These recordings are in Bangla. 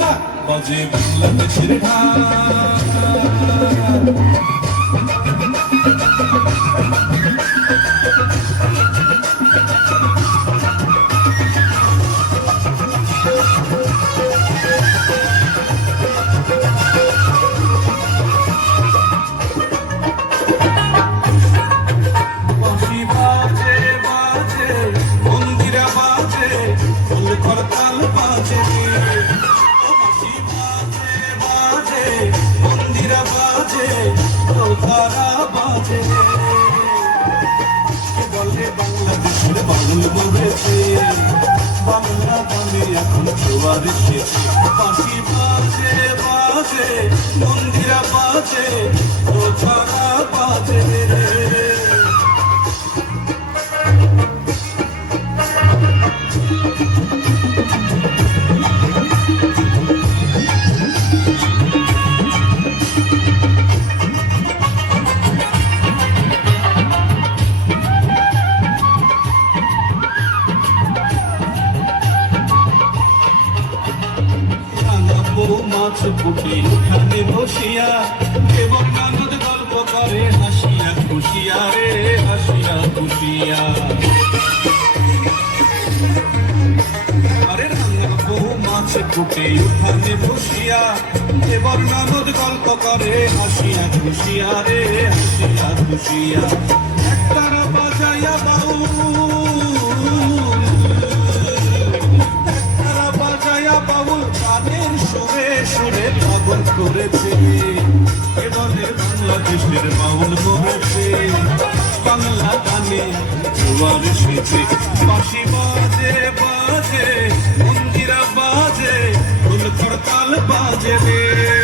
তাক বাংলা বাংলাদেশের ঢাক কলকারা বাজে। বলে বাংলাদেশের বাউল বলেছে বাংলা গানে এখন জোয়ার এসেছে। বাঁশি মাছ ফুটে উঠানে বসিয়া, এবং নানদ গল্প করে, হাসিয়া খুশিয়া রে, হাসিয়া খুশিয়া। উঠানে বসিয়া, এবং নানদ গল্প করে, হাসিয়া খুশিয়া রে, হাসিয়া খুশিয়া। একতারা বাজাইয়া দাও করেছে এবারে বাংলাদেশের বাউল করেছে। বাংলা গানে জোয়ার এসেছে। বাঁশি বাজে বাজে, মন্দিরা বাজে ফুল করতাল বাজে রে।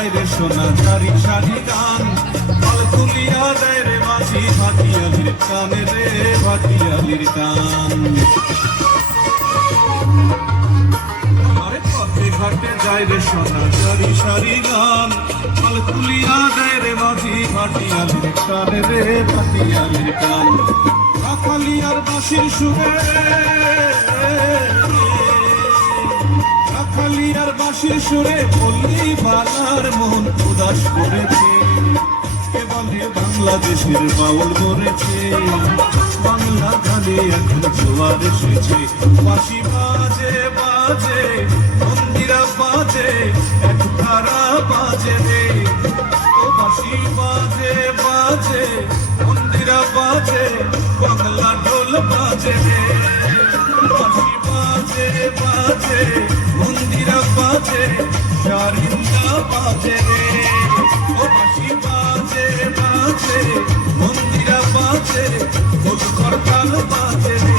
যায় রে সোনা সারি সারি গান। পাল তুলিয়া দেয় রে মাঝি, ভাটিয়ালির কানে রে ভাটিয়ালির কান ঘাটে যায় রে সোনা সারি সারি গান। তুলিয়া দেয় রে মাঝি কানে রে সুরে। রাখালিয়ার সুরে পল্লী আমার মন উদাস করেছে, এবারে বাংলাদেশের বাউল করেছে। বাংলা গানে এখন জোয়ার এসেছে বাসি বাজে বাজে, মন্দিরা বাজে, এক তারা বাজে রে। ও বাসি বাজে বাজে, মন্দিরা বাজে, বাংলা ঢোল বাজে রে। বাসি বাজে বাজে, মন্দিরা বাজে চারি বাজে রে ও বাসি বাজে মন্দিরা বাজে রে ও বাজে রে।